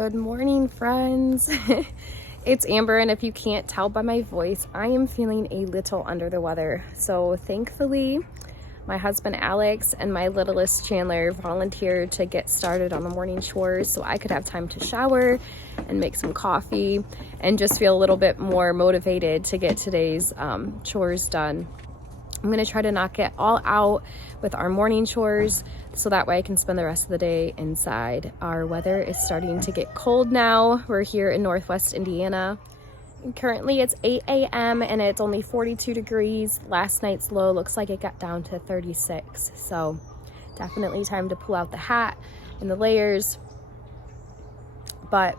Good morning, friends. It's Amber, and if you can't tell by my voice, I am feeling a little under the weather. So thankfully, my husband Alex and my littlest Chandler volunteered to get started on the morning chores so I could have time to shower and make some coffee and just feel a little bit more motivated to get today's chores done. I'm gonna try to knock it all out with our morning chores so that way I can spend the rest of the day inside. Our weather is starting to get cold now. We're here in Northwest Indiana. And currently it's 8 a.m. and it's only 42 degrees. Last night's low looks like it got down to 36. So definitely time to pull out the hat and the layers. But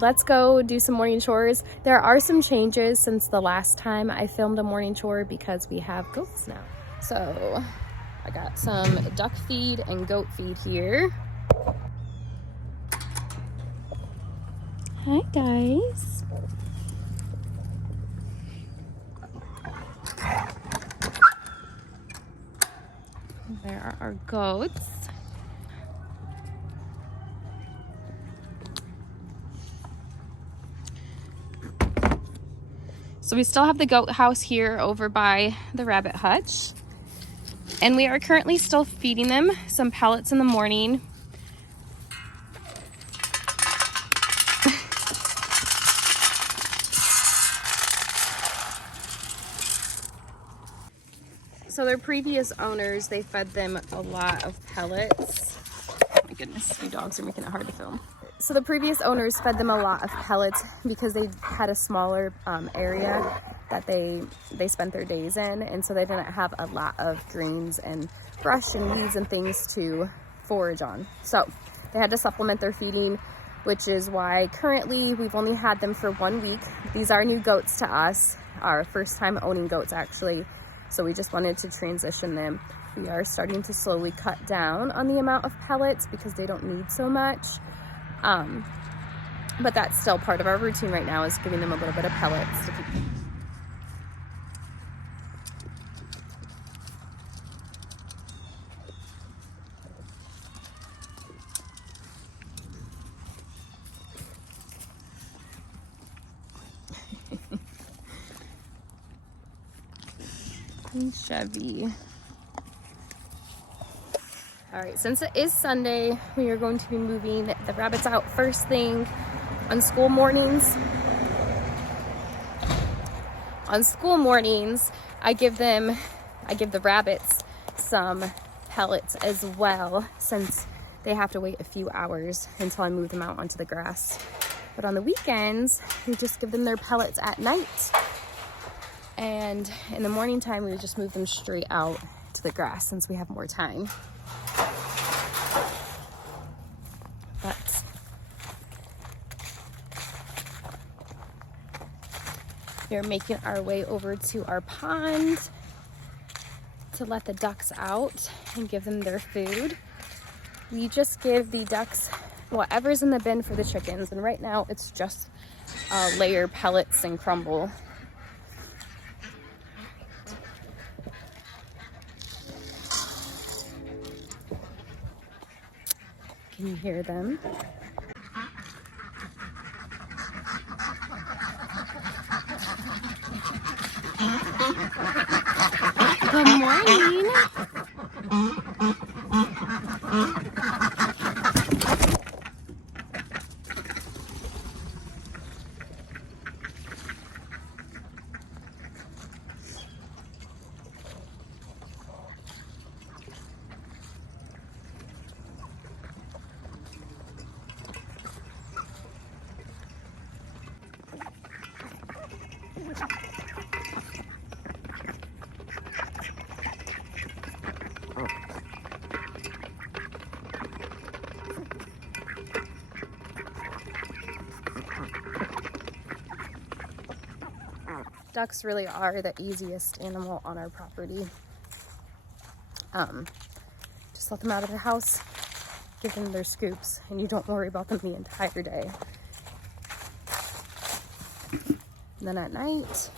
let's go do some morning chores. There are some changes since the last time I filmed a morning chore because we have goats now. So I got some duck feed and goat feed here. Hi guys. There are our goats. So we still have the goat house here over by the rabbit hutch. And we are currently still feeding them some pellets in the morning. So their previous owners, they fed them a lot of pellets. Oh my goodness, you dogs are making it hard to film. So the previous owners fed them a lot of pellets because they had a smaller area that they spent their days in, and so they didn't have a lot of greens and brush and weeds and things to forage on. So they had to supplement their feeding, which is why currently we've only had them for 1 week. These are new goats to us, our first time owning goats actually, so we just wanted to transition them. We are starting to slowly cut down on the amount of pellets because they don't need so much. But that's still part of our routine right now, is giving them a little bit of pellets to keep. And Chevy. All right, since it is Sunday, we are going to be moving the rabbits out first thing on school mornings. On school mornings, I give the rabbits some pellets as well, since they have to wait a few hours until I move them out onto the grass. But on the weekends, we just give them their pellets at night. And in the morning time, we just move them straight out to the grass since we have more time. But we're making our way over to our pond to let the ducks out and give them their food. We just give the ducks whatever's in the bin for the chickens, and right now it's just layer pellets and crumble. Can you hear them? Good morning. Ducks really are the easiest animal on our property. Just let them out of the house, give them their scoops, and you don't worry about them the entire day. And then at night,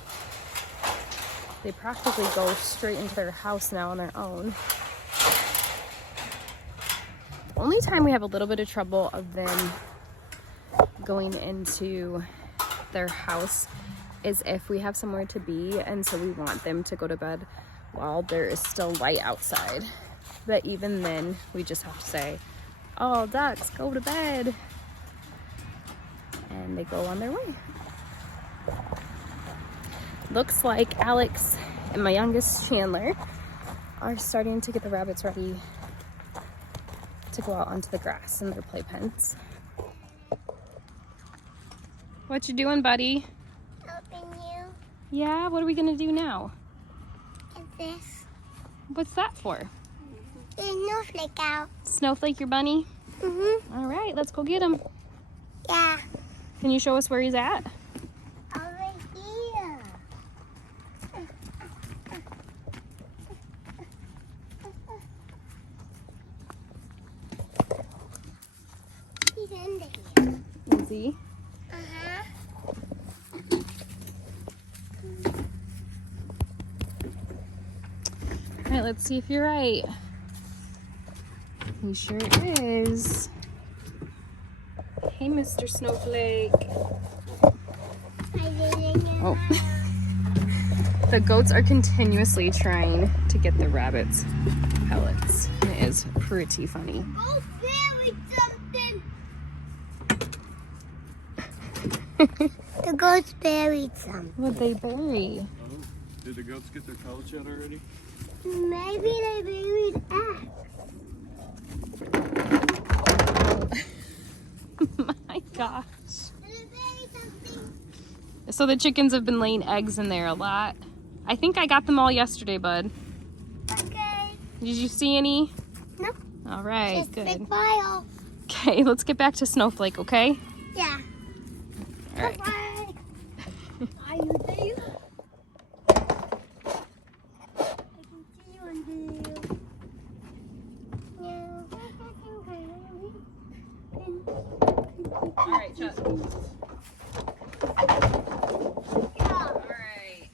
they practically go straight into their house now on their own. The only time we have a little bit of trouble of them going into their house is if we have somewhere to be, and so we want them to go to bed while there is still light outside. But even then, we just have to say, "All ducks, go to bed," and they go on their way. Looks like Alex and my youngest Chandler are starting to get the rabbits ready to go out onto the grass in their playpens. What you doing, buddy? Helping you. Yeah, what are we gonna do now? Get this. What's that for? There's snowflake out. Snowflake, your bunny? Mm-hmm. All right, let's go get him. Yeah. Can you show us where he's at? Over here. He's under here. Is he? Uh-huh. All right, let's see if you're right. He sure is. Hey, Mr. Snowflake. Oh. The goats are continuously trying to get the rabbits pellets. It is pretty funny. Go bury something. The goats buried some. What'd they bury? Oh, did the goats get their pellets yet already? Maybe they buried eggs. My gosh. Did they bury something? So the chickens have been laying eggs in there a lot. I think I got them all yesterday, bud. Okay. Did you see any? No. All right, Just good. big pile. Okay, let's get back to Snowflake, okay? Yeah. All right. Bye. Are you there? I can see you under there. All right, Chuck. All right.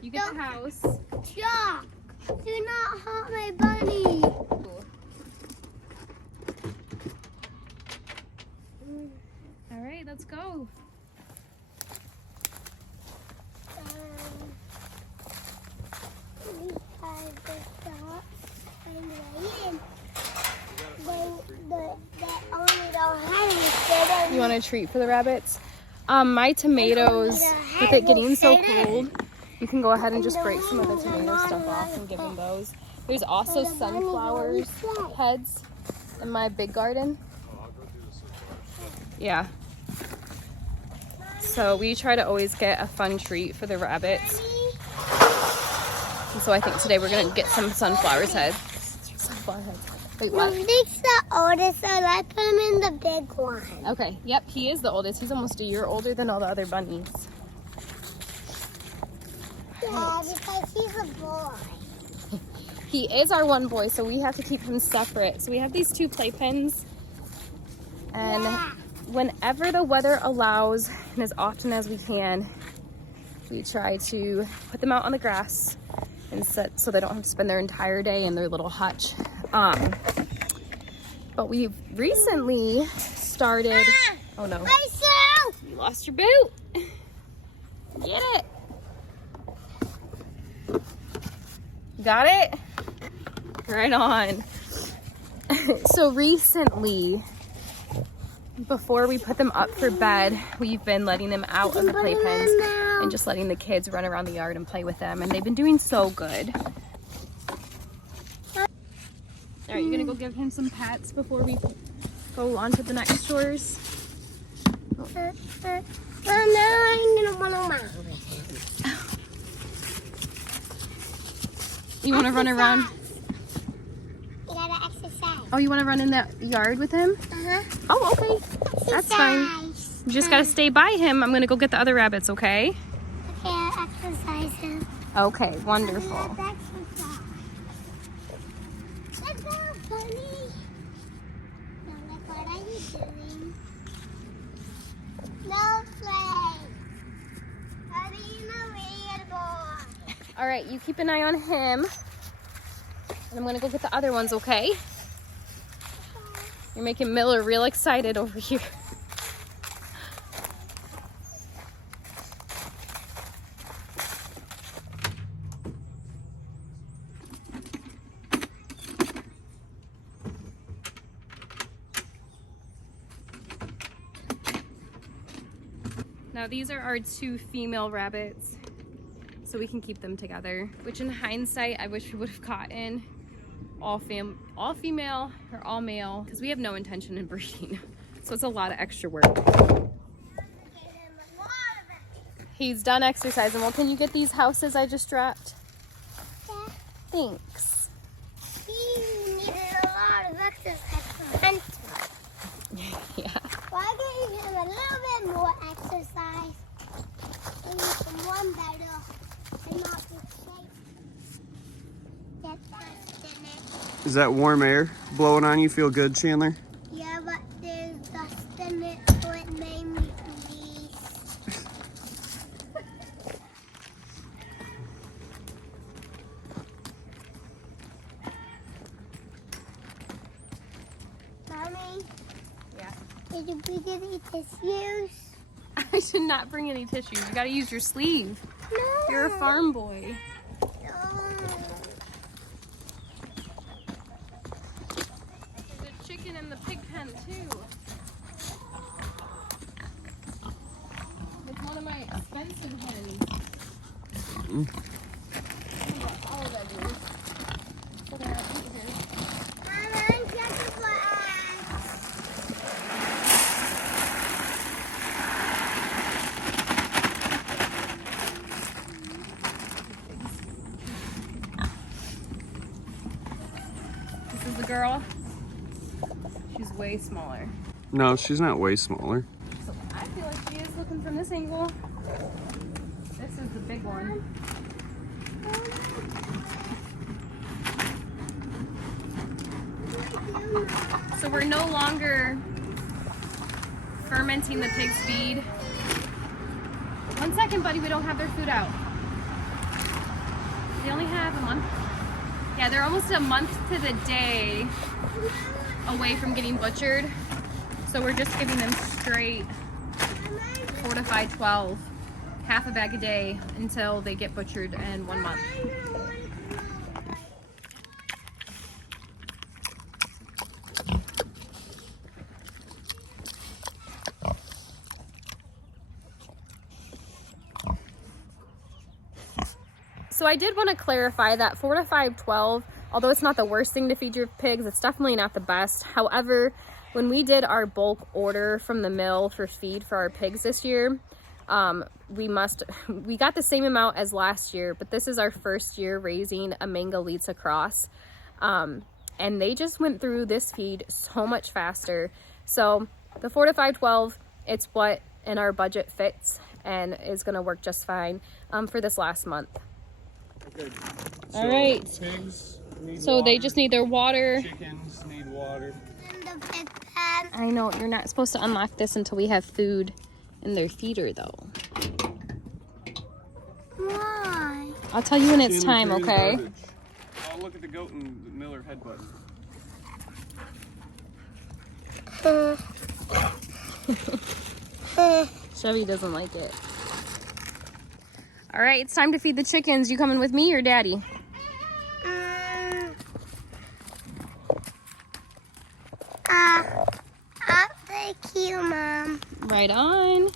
You get the house. Chuck, do not hurt my bunny. All right, let's go. We have the stop and wait. They only don't have any. You want a treat for the rabbits? My tomatoes, with it getting so cold, you can go ahead and just break some of the tomato stuff off and give them those. There's also sunflowers heads in my big garden. Oh, I'll go do the sunflower. Yeah. So we try to always get a fun treat for the rabbits. And so I think today we're gonna get some sunflower heads. Sunflower heads. Wait, what? Nick's the oldest, so let's put him in the big one. Okay, yep, he is the oldest. He's almost a year older than all the other bunnies. Yeah, because he's a boy. He is our one boy, so we have to keep him separate. So we have these two playpens, and whenever the weather allows, and as often as we can, we try to put them out on the grass and set so they don't have to spend their entire day in their little hutch. But we've recently started. Oh no! You lost your boot. Get it. Got it? Right on. So recently, before we put them up for bed, we've been letting them out of the playpens and just letting the kids run around the yard and play with them, and they've been doing so good. All right, you gonna go give him some pats before we go on to the next chores? Well, now I'm gonna run around with him. You wanna run around? You gotta exercise. Oh, you wanna run in the yard with him? Uh-huh. Oh, okay. That's fine. Exercise. You just gotta stay by him. I'm gonna go get the other rabbits, okay? Okay, I'll exercise him. Okay, wonderful. Let's exercise. Let's go, bunny. No, look, what are you doing? No play. I'm being a weird boy. All right, you keep an eye on him. And I'm gonna go get the other ones, okay? You're making Miller real excited over here. Now these are our 2 female rabbits, so we can keep them together, which in hindsight, I wish we would have gotten all female or all male, because we have no intention in breeding. So it's a lot of extra work. He's done exercising. Well, can you get these houses I just dropped? Yeah. Thanks. He needed a lot of exercise from hunting. Yeah. Why don't you give him a little bit more exercise? And you can run better and not be safe. Get dust in it. Is that warm air blowing on you? Feel good, Chandler? Yeah, but there's dust in it, so it made me sneeze. Mommy, Yeah. did you bring any tissues? I should not bring any tissues. You gotta use your sleeve. No. You're a farm boy. No. There's a chicken in the pig pen too. It's one of my expensive hens. All of that dude. So they're not eating her. Mama, I'm checking for ants. This is the girl. She's way smaller. No, she's not way smaller. So I feel like she is looking from this angle. This is the big one. So we're no longer fermenting the pig's feed. 1 second, buddy, we don't have their food out. They only have a month. Yeah, they're almost a month to the day away from getting butchered. So we're just giving them straight fortified 12, half a bag a day until they get butchered in 1 month. So I did want to clarify that 4 to 5, 12, although it's not the worst thing to feed your pigs, it's definitely not the best. However, when we did our bulk order from the mill for feed for our pigs this year, we got the same amount as last year, but this is our first year raising a Mangalitsa cross. And they just went through this feed so much faster. So the 4 to 5, 12, it's what in our budget fits and is going to work just fine for this last month. Okay. All right. Pigs need So water. they just need their water. Chickens need water. In the pig pen. I know, you're not supposed to unlock this until we have food in their feeder though. Why? I'll tell you when it's time, Carry the okay? garbage. Oh, look at the goat and the Miller head button. Chevy doesn't like it. All right, it's time to feed the chickens. You coming with me or daddy? I'll take you, Mom. Right on.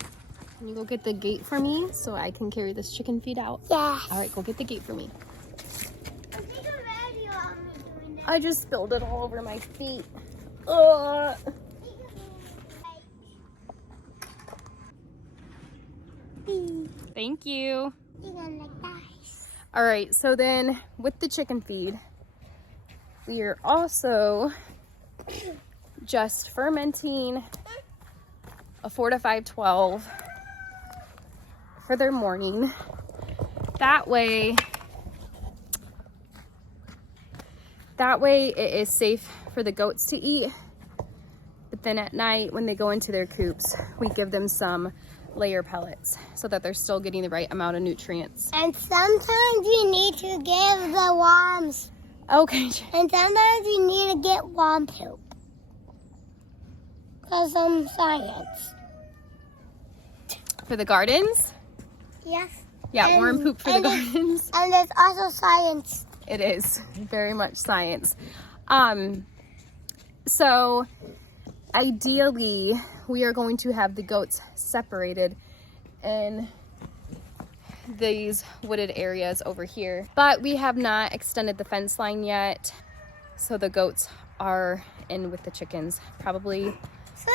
Can you go get the gate for me so I can carry this chicken feed out? Yes. All right, go get the gate for me. I think a radio on me doing that. I just spilled it all over my feet. Ugh. Thank you. You're gonna die. All right, so then with the chicken feed, we are also just fermenting a 4 to 5, 12 for their morning. That way it is safe for the goats to eat. But then at night when they go into their coops, we give them some layer pellets so that they're still getting the right amount of nutrients. And sometimes you need to give the worms. Okay. And sometimes you need to get worm poop. Because science. For the gardens? Yes. Yeah, And- worm poop for the and it's- gardens. And there's also science. It is very much science. So ideally we are going to have the goats separated in these wooded areas over here. But we have not extended the fence line yet, so the goats are in with the chickens probably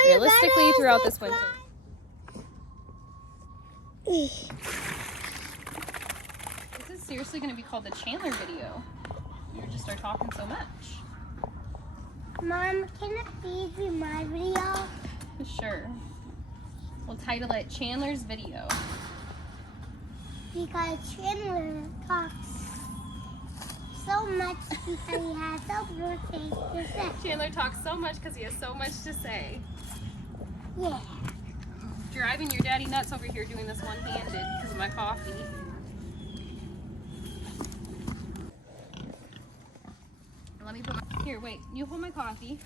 realistically throughout this winter. This is seriously going to be called the Chandler video. You just start talking so much. Mom, can it please be my video? Sure. We'll title it Chandler's Video. Because Chandler talks so much because he has so much to say. Chandler talks so much because he has so much to say. Yeah. Driving your daddy nuts over here doing this one-handed because of my coffee. Let me put my... Here, wait. You hold my coffee.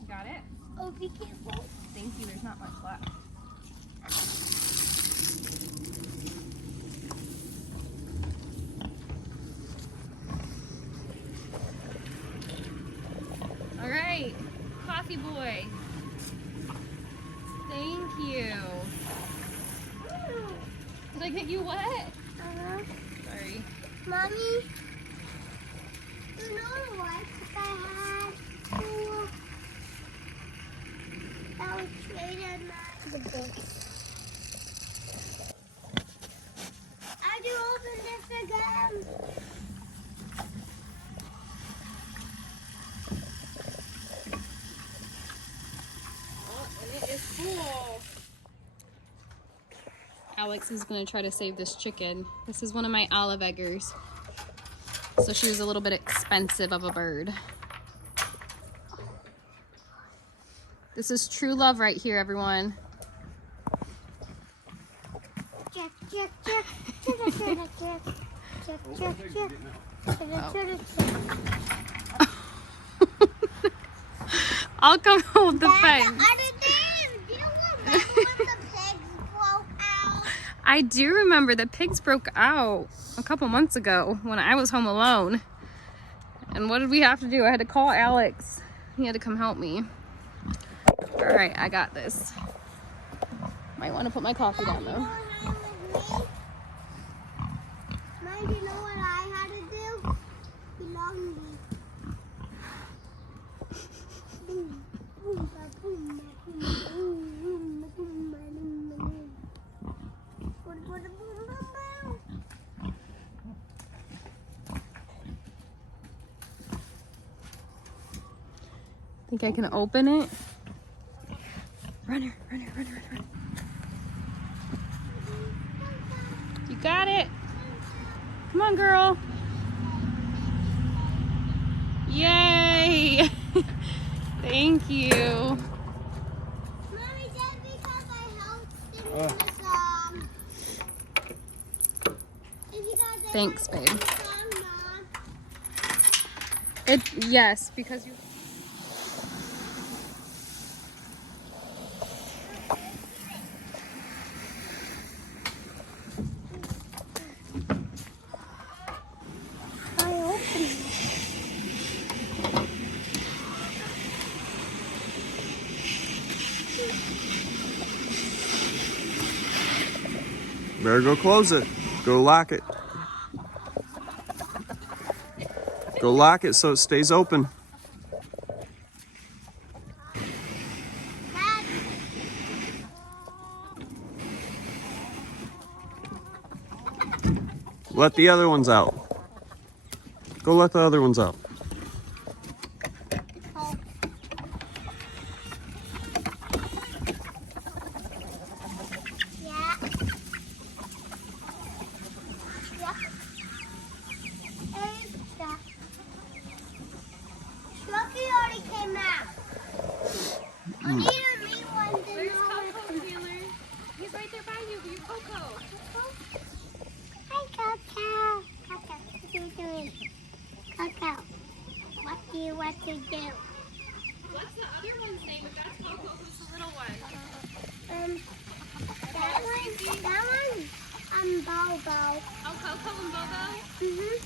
You got it? Oh, be careful. Thank you. There's not much left. All right. Coffee boy. Thank you. Did I get you wet? Uh-huh. Sorry. Mommy, you know what I had to that was traded the book. I do open this again. Oh, and it is full. Alex is going to try to save this chicken. This is one of my olive eggers. So she was a little bit expensive of a bird. This is true love right here, everyone. Check, check, check. Check, check, check. Check, check, check. Check, check, check. I'll come hold the That's fence. the other day. Do you remember when the pigs broke out? I do remember the pigs broke out a couple months ago when I was home alone. And what did we have to do? I had to call Alex. He had to come help me. All right, I got this. Might want to put my coffee down though. Mom, you know what I had to do? Belong me. Boom, boom, boom, boom, boom, boom, boom. Think I can open it? Runner, runner, runner, runner, runner. You got it. Come on, girl. Yay. Thank you. Mommy, just because I helped in the song. It's because I Thanks, helped babe. in the song, Mom. Yes, because you... I opened it. Better go close it. Go lock it. Go lock it so it stays open. Dad, Let the other ones out. Go let the other ones out. oh. Yeah. Yeah. And that. Lucky already came out. I need a meat one. Where's Coco, Taylor? He's right there by you. You're Coco. Hi, Coco. Coco, what are you doing? Coco, what do you want to do? What's the other one's name? If that's Coco, who's the little one? That one, Bobo. Oh, Coco and Bobo? Mm-hmm.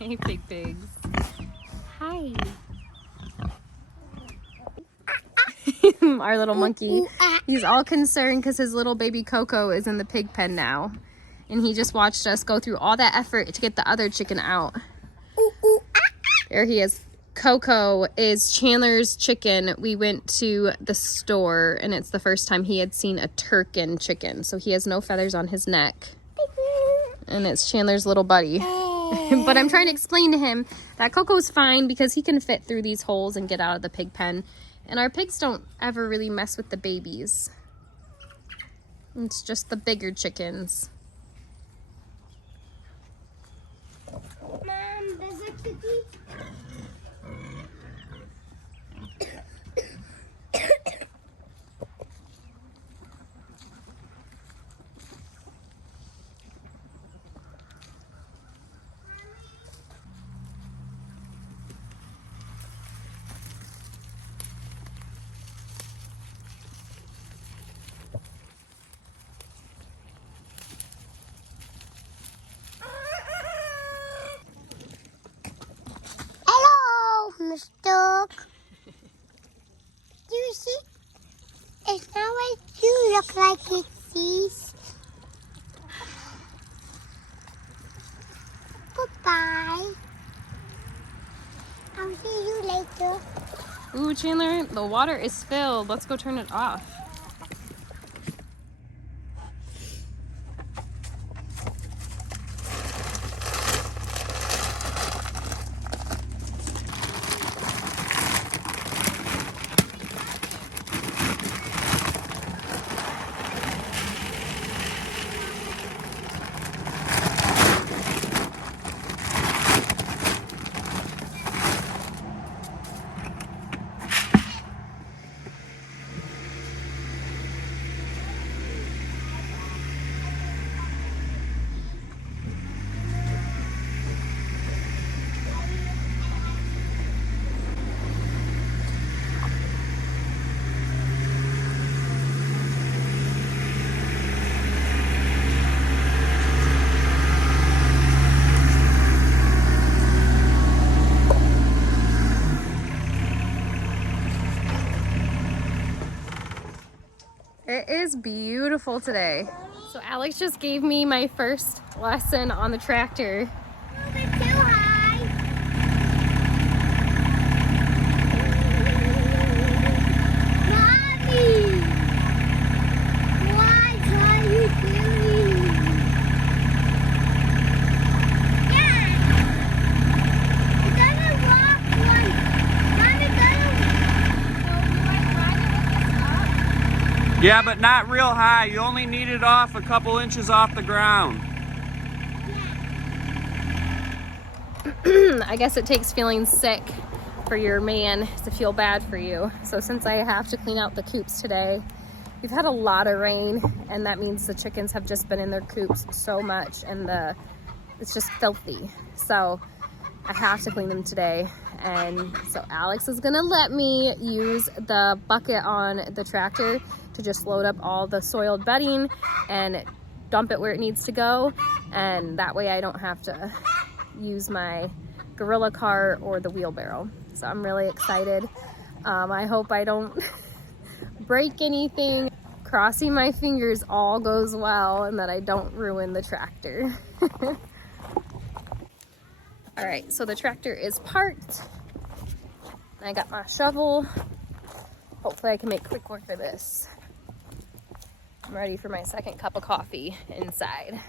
Hey, big pigs. Hi. Our little monkey. He's all concerned because his little baby Coco is in the pig pen now. And he just watched us go through all that effort to get the other chicken out. There he is. Coco is Chandler's chicken. We went to the store and it's the first time he had seen a turkin chicken. So he has no feathers on his neck. And it's Chandler's little buddy. But I'm trying to explain to him that Coco's fine because he can fit through these holes and get out of the pig pen. And our pigs don't ever really mess with the babies. It's just the bigger chickens. Mom, there's a cookie. Hello, Mr. Do you see? It's not what you look like it sees. Goodbye. I'll see you later. Ooh, Chandler, the water is filled. Let's go turn it off. It is beautiful today. So Alex just gave me my first lesson on the tractor. A little bit too high. Mommy, what are you doing? Yeah, it doesn't walk one. Mommy, Yeah, but not real high. You only need it off a couple inches off the ground. I guess it takes feeling sick for your man to feel bad for you. So since I have to clean out the coops today, we've had a lot of rain and that means the chickens have just been in their coops so much and it's just filthy. So I have to clean them today. And so Alex is gonna let me use the bucket on the tractor to just load up all the soiled bedding and dump it where it needs to go. And that way I don't have to use my gorilla cart or the wheelbarrow. So I'm really excited. I hope I don't break anything. Crossing my fingers all goes well and that I don't ruin the tractor. All right, so the tractor is parked. I got my shovel. Hopefully I can make quick work of this. I'm ready for my second cup of coffee inside.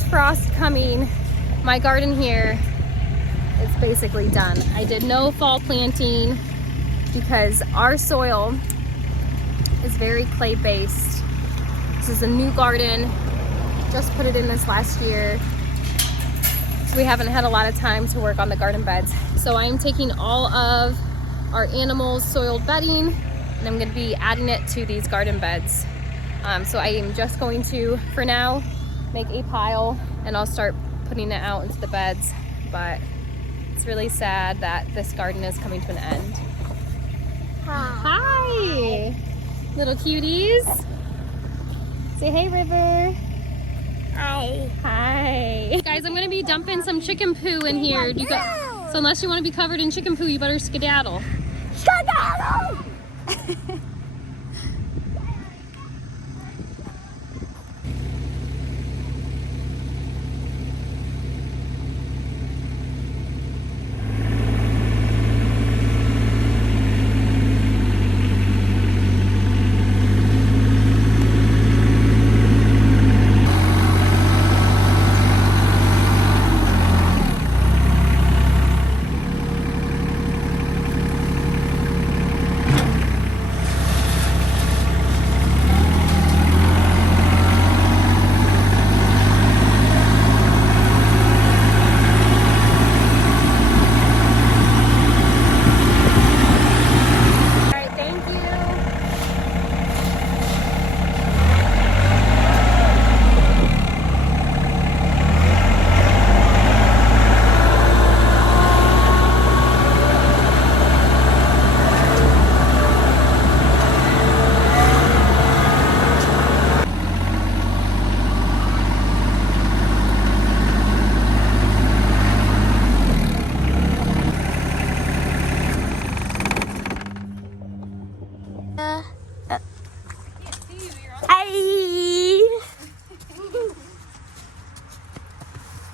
first frost coming, my garden here is basically done. I did no fall planting because our soil is very clay based. This is a new garden, just put it in this last year. So we haven't had a lot of time to work on the garden beds. So I am taking all of our animals' soiled bedding and I'm gonna be adding it to these garden beds. So I am just going to, for now, make a pile and I'll start putting it out into the beds. But it's really sad that this garden is coming to an end. Hi, little cuties. Say hey, River. Hi. Hi. Guys, I'm gonna be dumping some chicken poo in here. So unless you want to be covered in chicken poo, you better skedaddle. Skedaddle!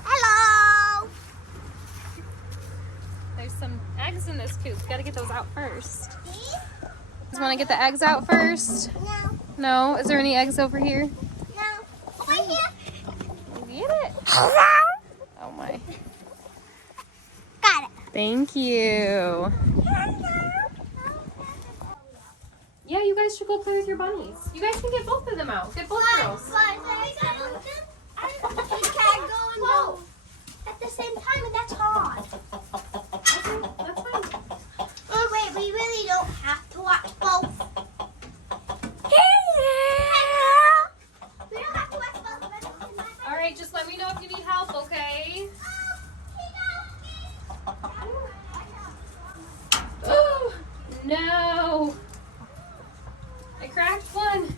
Hello. There's some eggs in this coop. Gotta get those out first. You want to get the eggs out first? No. No? Is there any eggs over here? No. Right here. Get it. Hello. Oh my. Got it. Thank you. Yeah, you guys should go play with your bunnies. You guys can get both of them out. Get both girls. We can't go and go at the same time, and that's hard. That's fine. Oh wait, we really don't have to watch both. We don't have to watch both. All right, just let me know if you need help, okay? Oh, no. I cracked one.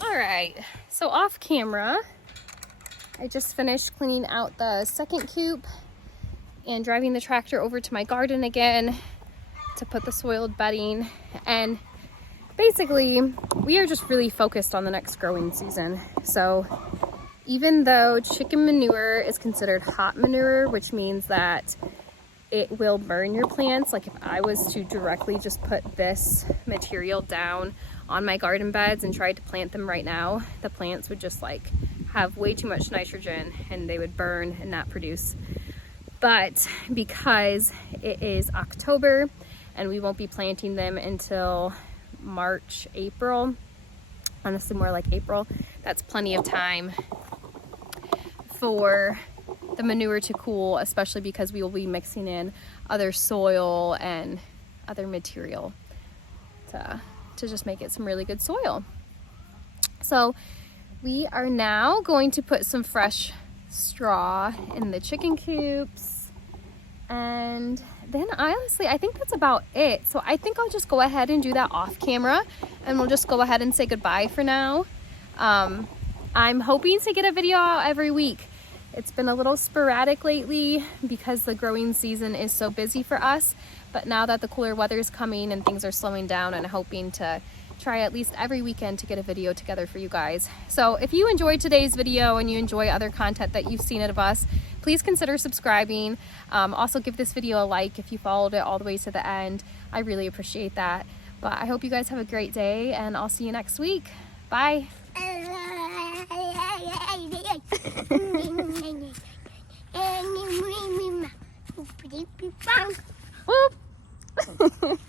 All right, so off camera, I just finished cleaning out the second coop and driving the tractor over to my garden again to put the soiled bedding. And basically, we are just really focused on the next growing season. So even though chicken manure is considered hot manure, which means that it will burn your plants, like if I was to directly just put this material down on my garden beds and tried to plant them right now, the plants would just like have way too much nitrogen and they would burn and not produce. But because it is October and we won't be planting them until March, April. Honestly, more like April. That's plenty of time for the manure to cool, especially because we will be mixing in other soil and other material to just make it some really good soil. So we are now going to put some fresh straw in the chicken coops, and then honestly I think that's about it. So I think I'll just go ahead and do that off camera, and we'll just go ahead and say goodbye for now. I'm hoping to get a video out every week. It's been a little sporadic lately because the growing season is so busy for us, but now that the cooler weather is coming and things are slowing down, I'm hoping to try at least every weekend to get a video together for you guys. So if you enjoyed today's video and you enjoy other content that you've seen of us, please consider subscribing. Also give this video a like if you followed it all the way to the end. I really appreciate that. But I hope you guys have a great day, and I'll see you next week. Bye. Whoop.